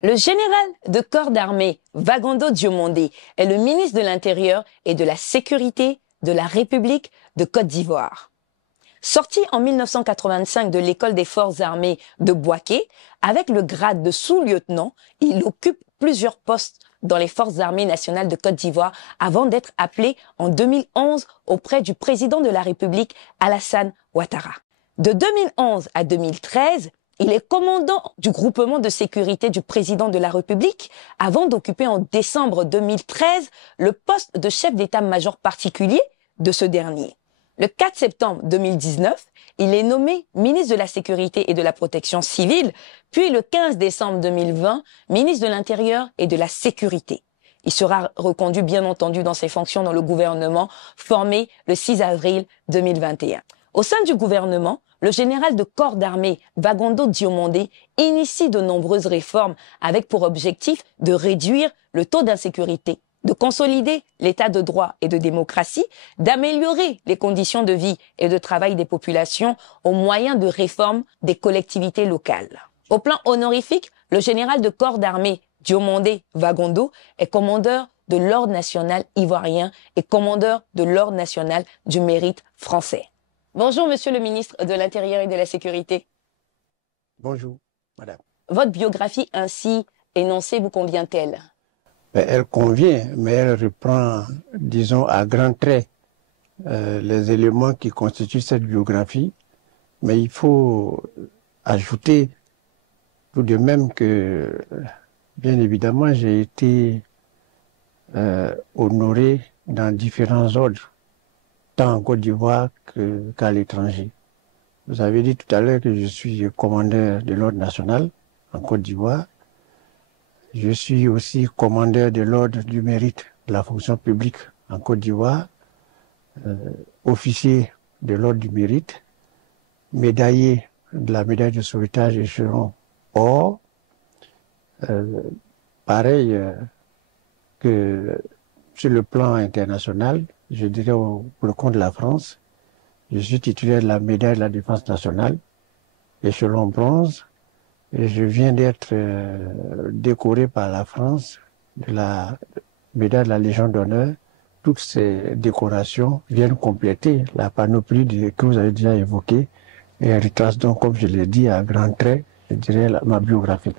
Le général de corps d'armée Vagondo Diomandé est le ministre de l'Intérieur et de la Sécurité de la République de Côte d'Ivoire. Sorti en 1985 de l'école des forces armées de Bouaké, avec le grade de sous-lieutenant, il occupe plusieurs postes dans les forces armées nationales de Côte d'Ivoire avant d'être appelé en 2011 auprès du président de la République Alassane Ouattara. De 2011 à 2013, il est commandant du groupement de sécurité du président de la République avant d'occuper en décembre 2013 le poste de chef d'état-major particulier de ce dernier. Le 4 septembre 2019, il est nommé ministre de la Sécurité et de la Protection civile, puis le 15 décembre 2020, ministre de l'Intérieur et de la Sécurité. Il sera reconduit bien entendu dans ses fonctions dans le gouvernement formé le 6 avril 2021. Au sein du gouvernement, le général de corps d'armée Vagondo Diomandé initie de nombreuses réformes avec pour objectif de réduire le taux d'insécurité, de consolider l'état de droit et de démocratie, d'améliorer les conditions de vie et de travail des populations au moyen de réformes des collectivités locales. Au plan honorifique, le général de corps d'armée Diomandé Vagondo est commandeur de l'Ordre national ivoirien et commandeur de l'Ordre national du mérite français. Bonjour, monsieur le ministre de l'Intérieur et de la Sécurité. Bonjour, madame. Votre biographie ainsi énoncée vous convient-elle? Elle convient, mais elle reprend, disons, à grands traits les éléments qui constituent cette biographie. Mais il faut ajouter tout de même que, bien évidemment, j'ai été honoré dans différents ordres, tant en Côte d'Ivoire qu'à l'étranger. Vous avez dit tout à l'heure que je suis commandeur de l'Ordre national en Côte d'Ivoire. Je suis aussi commandeur de l'Ordre du mérite de la fonction publique en Côte d'Ivoire, officier de l'Ordre du mérite, médaillé de la médaille de sauvetage échelon or, pareil que sur le plan international, je dirais pour le compte de la France, je suis titulaire de la médaille de la défense nationale, échelon bronze, et je viens d'être décoré par la France de la médaille de la Légion d'honneur. Toutes ces décorations viennent compléter la panoplie que vous avez déjà évoquée et retrace donc, comme je l'ai dit, à grands traits, je dirais, ma biographie.